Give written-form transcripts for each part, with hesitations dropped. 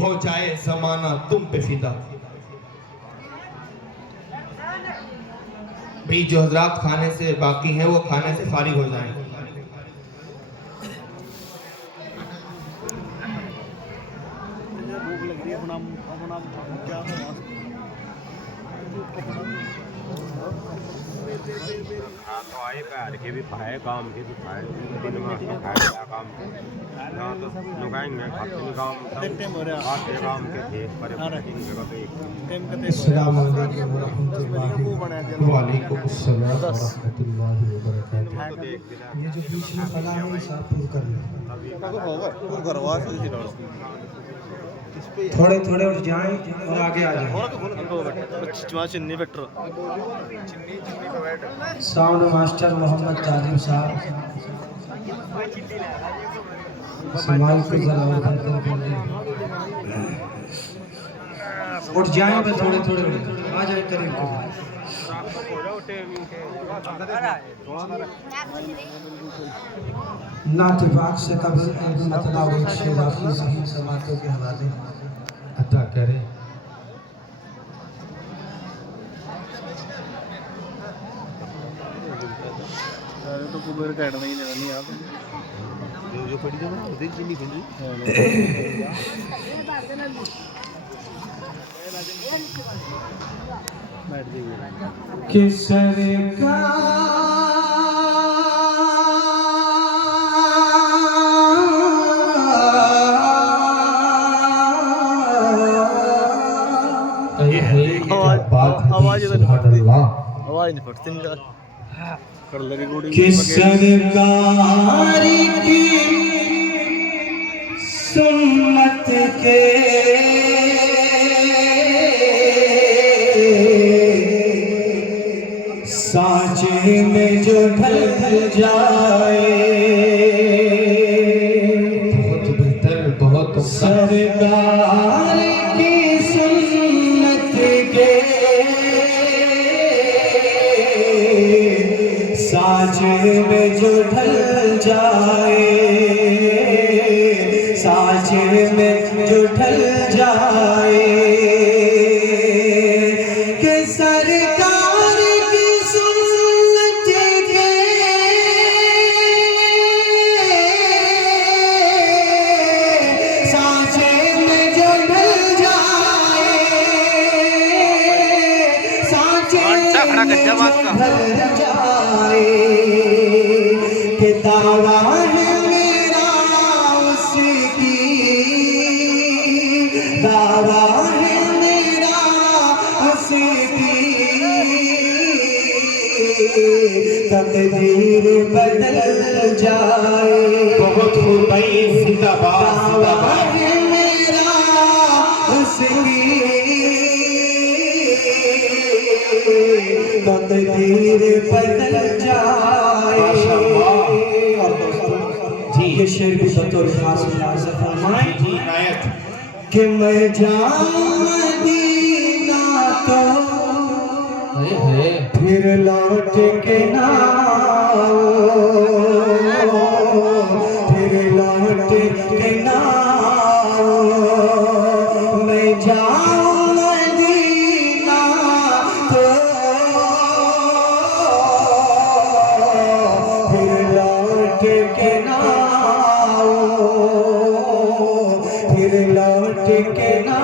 ہو جائے زمانہ تم پہ فدا۔ بھئی جو حضرات کھانے سے باقی ہیں وہ کھانے سے فارغ ہو جائیں۔ تو آئے پیر کے بھی کھائے کام کے بھی کھائے دن میں کھائے کیا کام کے یہاں تو نگائیں گے کھاتے کام آتے کام کے تھے پر السلام علیکم ورحمۃ اللہ وعلیکم السلام ورحمۃ اللہ وبرکاتہ۔ یہ جو بیچ میں خلا ہے یہ صاف پور کر لیں، تھوڑے تھوڑے اٹھ جائیں اور آگے آ جائیں۔ ساؤنڈ ماسٹر محمد جاذب صاحب سمائی کو ذرا ادھر کر لیں، اٹھ جائیں بس تھوڑے تھوڑے آ جائیں قریب۔ نعت پاک سے قبل ایک مطلع و ایک شعر آپ کی ذہین سماعتوں کے حوالے عطا کرے۔ کہ سرکار کی سنت کے سانچے میں جو ڈھل جائے، بہت بہتر بہت سرکار کی سنت کے سانچے میں جو ڈھل جائے، سانچے میں جو ڈھل جائے، کہ سرکار کی سنت کے سانچے میں جو ڈھل جائے، سانچے میں جو ڈھل جائے، کہ دعویٰ ہے میرا اس کی، دعویٰ ہے میرا اس کی، تقدیر بدل جائے، بہت خوب بھائی، زندہ باد زندہ دعویٰ باد۔ ہے میرا اس کی، تقدیر بدل جائے۔ جی یہ شعر بھی بطور خاص ملاحظہ فرمائیں جی عنایت۔ کہ میں جاؤں مدینہ تو پھر لوٹ کے نہ آؤں، پھر لوٹ کے نہ آؤں، میں جاؤں مدینہ تو پھر لوٹ کے نہ آؤں، پھر لوٹ کے نہ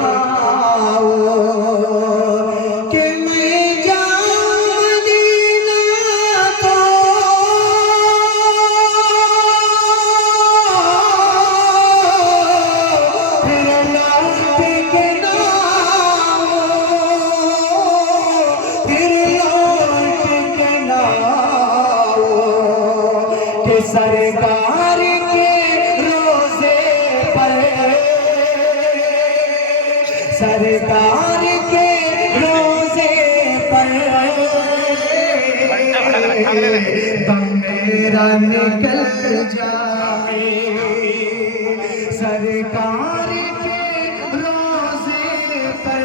آؤں، کہ میں جاؤں مدینہ تو پھر لوٹ کے نہ آؤں، پھر لوٹ کے نہ آؤں، کہ سرکار کے روزے پر، سرکار کے روزے پر دم میرا نکل جائے، سرکار کے روزے پر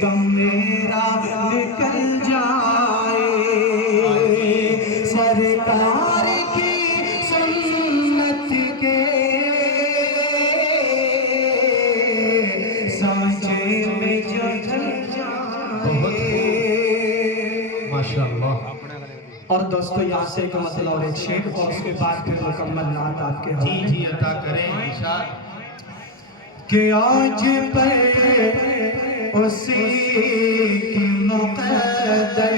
دم میرا نکل جائے، سرکار کی سنت کے اور دوستو یہاں سے ایک مسئلہ اور ایک شعر اور اس کے بعد پھر مکمل نعت آپ کے جی جی عطا کریں ارشاد کہ آج پر اسی کی مقدر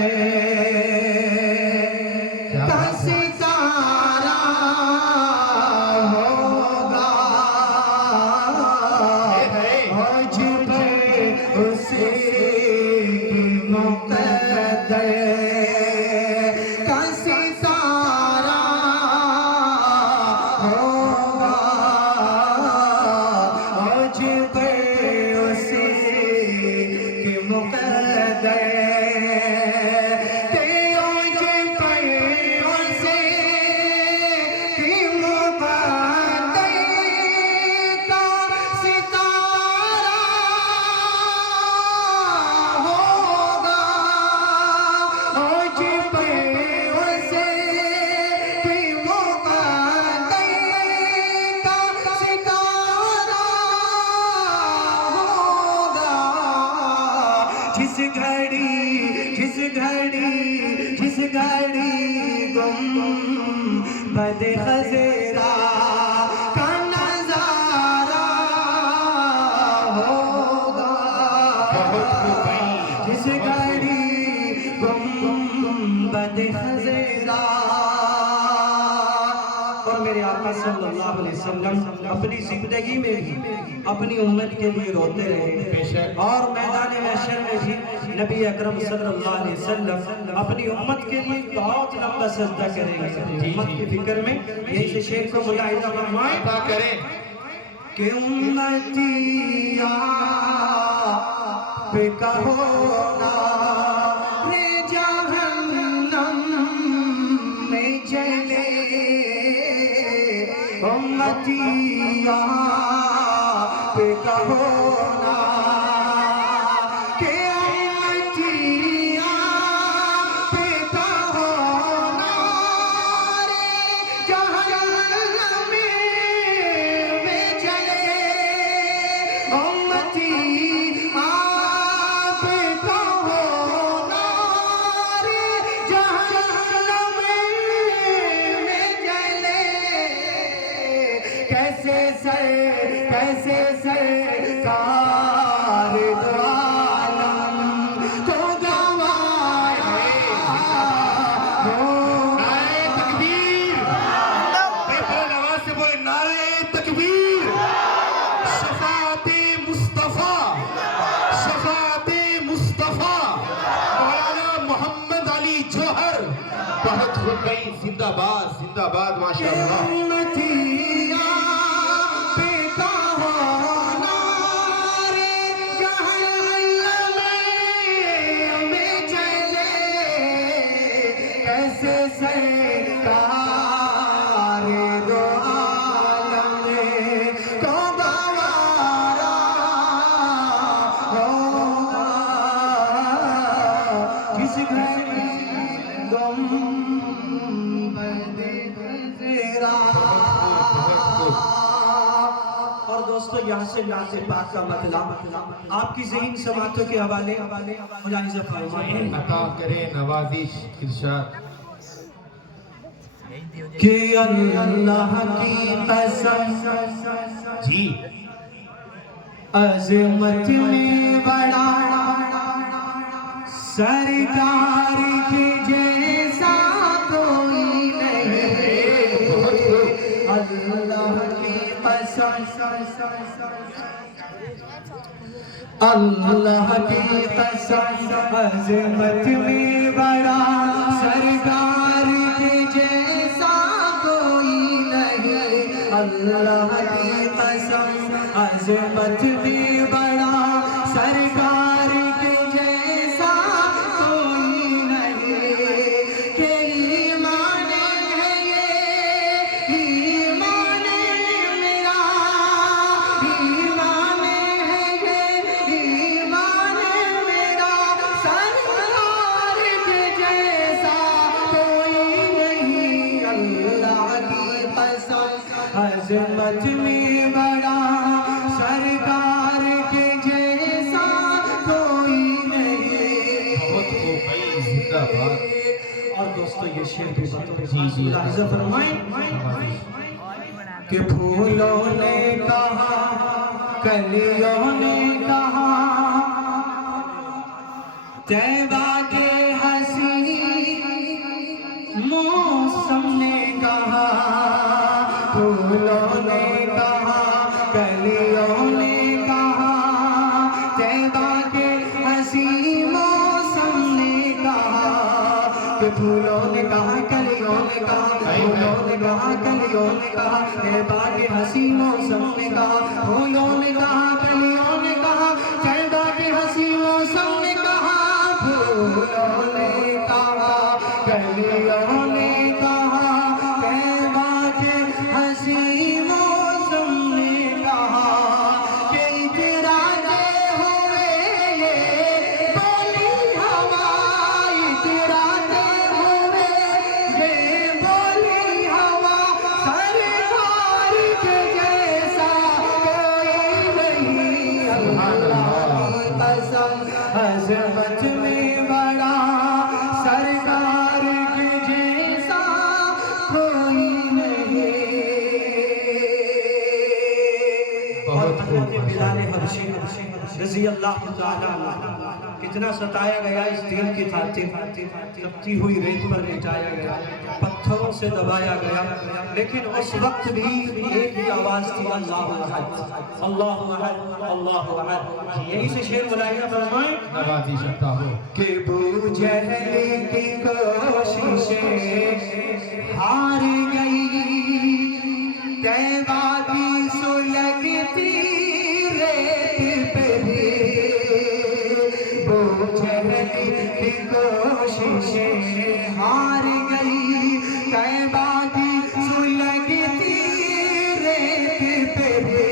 کا ستارہ ہوگا آج پر اسی کی مقدر کا ستارہ ہوگا آج پر اسی کی مقدر جس گھڑی گم بد خزیرہ کا نظارہ ہوگا جس گھڑی گم بد خزیرہ اور میرے آقا صلی اللہ علیہ وسلم اپنی زندگی میں بھی اپنی امت کے لیے روتے رہے اور میدان محشر میں بھی نبی اکرم صلی اللہ علیہ وسلم اپنی امت کے لیے بہت لمبا سجدہ کریں گے امت کی فکر میں یہی سے شیخ کو ملاحظہ فرمائیں عطا کریں کہ امتیاں پہ کہو نا رے جہنم میں جلے امتیاں پہ کہو نا کیسے سرکار دو عالم کو گوایا نعرہ تکبیر بلند آواز سے بولے نعرہ تکبیر شفاعت مصطفیٰ مولانا محمد علی جوہر بہت خوب گئی زندہ باد ماشاءاللہ اور دوستو یہاں سے نعت پاک کا مطلب آپ کی ذہن سماعتوں کے حوالے ملاحظہ فرمائیں عطا کریں نوازش ارشاد کہ اللہ کی قسم جی عظمت میں بڑا سرکار کے جیسا کوئی نہیں اللہ کی قسم اللہ کی قسم عظمت میں بڑا سرکار کے جیسا کوئی نہیں اللہ کی قسم عظمت میں بڑا سرکار کے جیسا کوئی نہیں کہ ایمان ہے یہ ایمان میرا ایمان ہے یہ ایمان میرا سرکار کے جیسا کوئی نہیں اللہ کی قسم عظمت میں بڑا سرکار کے جیسا کوئی نہیں بہت خوب بھائی زندہ باد اور دوستو یہ شعر کی بات ملاحظہ فرمائیں کہ پھولوں نے کہا کلیوں نے کہا طیبہ کے حسین موسم نے کہا پھولوں نے کہا کلیوں نے کہا طیبہ کے حسین موسم نے کہا کہ پھولوں نے کہا کلیوں نے کہا پھولوں نے کہا کلیوں نے کہا طیبہ کے حسین موسم نے کہا پھولوں نے کہا کلیوں نے کہا طیبہ کے حسین موسم نے کہا پھولوں نے کہا کلیوں نے کہا طیبہ کے حسین موسم نے کہا کہ اتراتے ہوئے یہ بولی ہوا اتراتے ہوئے یہ بولی ہوا سرکار کے جیسا کوئی نہیں اللہ کی قسم عظمت میں بڑا سرکار کے جیسا کوئی نہیں بہت حضرت بلال حبشی رضی اللہ تعالیٰ عنہ کتنا ستایا گیا اس دین کی خاطر تپتی ہوئی ریت پر لٹایا گیا پتھروں سے دبایا گیا لیکن اس وقت بھی ایک ہی آواز تھی اللہ احد اللہ احد اللہ احد یہی سے شعر ملاحظہ فرمائیں نوازی سکتا ہو کہ ابو جہل کی کوششیں ہار گئی طیبہ کی سلگتی ریت پہ بھی ابو جہل کی کوششیں ہار گئی طیبہ کی سلگتی ریت پہ بھی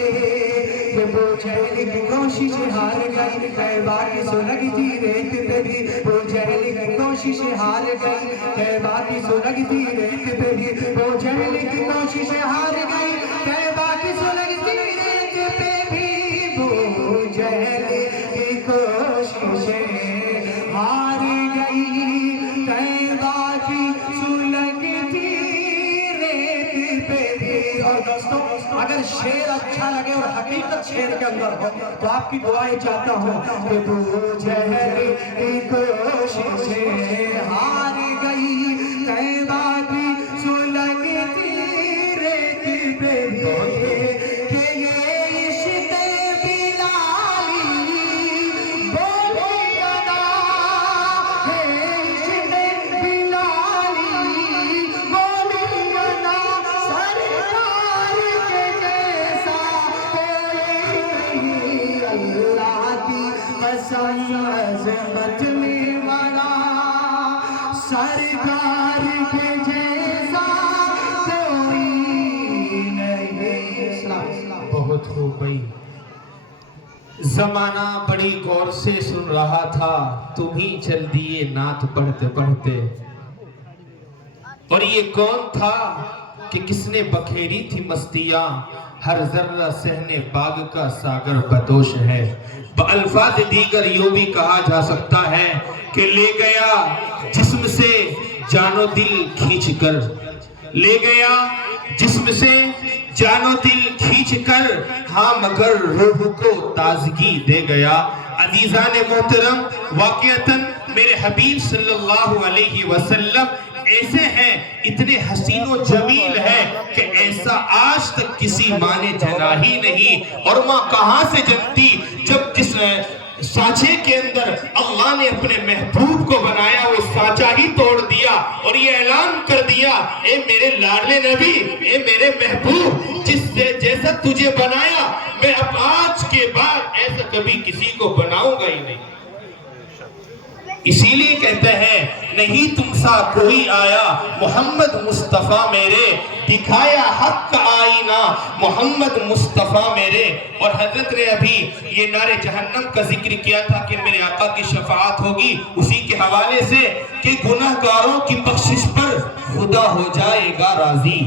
ابو جہل کی کوششیں ہار گئی طیبہ کی سلگتی ریت پہ بھی ابو جہل کی کوششیں ہار گئی طیبہ کی سلگتی ریت پہ بھی ابو جہل کی کوششیں ہار گئی طیبہ کی سلگتی ریت پہ بھی ابو جہل کی کوششیں ہار گئی طیبہ کی سلگتی ریت پہ بھی اور دوستوں اگر شعر اچھا لگے اور حقیقت شعر کے اندر ہو تو آپ کی دعائیں چاہتا ہوں کہ ابو جہل کی کوششیں ہار گئی طیبہ کی سلگتی ریت پہ بھی کہ یہ عشق بلالی بولی ادا ہے عشق بلالی بولی ادا سرکار کے جیسا کوئی نہیں اللہ کی قسم عظمت میں بڑا سرکار کے جیسا کوئی نہیں بہت خوب بھائی زمانہ بڑی غور سے سن رہا تھا تم ہی چل دیے نعت پڑھتے پڑھتے اور یہ کون تھا کہ کس نے بکھیری تھی مستیاں ہر ذرہ سہنے باغ کا ساگر بدوش ہے بالفاظ دیگر یوں بھی کہا جا سکتا ہے کہ لے گیا جسم سے جان و دل کھینچ کر لے گیا جسم سے جان و دل کھینچ کر ہاں مگر روح کو تازگی دے گیا عزیزان محترم واقعتاً میرے حبیب صلی اللہ علیہ وسلم ایسے ہیں اتنے حسین و جمیل ہیں کہ ایسا آج تک کسی ماں نے جنا ہی نہیں اور ماں کہاں سے جنتی جب جس سانچے کے اندر اللہ نے اپنے محبوب کو بنایا وہ سانچہ ہی توڑ دیا اور یہ اعلان کر دیا اے میرے لاڈلے نبی اے میرے محبوب جس سے جیسا تجھے بنایا میں اب آج کے بعد ایسا کبھی کسی کو بناؤں گا ہی نہیں اسی لیے کہتے ہیں نہیں تم سا کوئی آیا محمد مصطفیٰ میرے دکھایا حق کا آئینہ محمد مصطفیٰ میرے اور حضرت نے ابھی یہ نعرے جہنم کا ذکر کیا تھا کہ میرے آقا کی شفاعت ہوگی اسی کے حوالے سے کہ گناہگاروں کی بخشش پر خدا ہو جائے گا راضی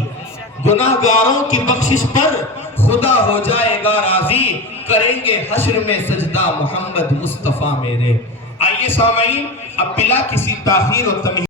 گناہگاروں کی بخشش پر خدا ہو جائے گا راضی کریں گے حشر میں سجدہ محمد مصطفیٰ میرے آئیے سامعین اب بلا کسی تاخیر و تمہید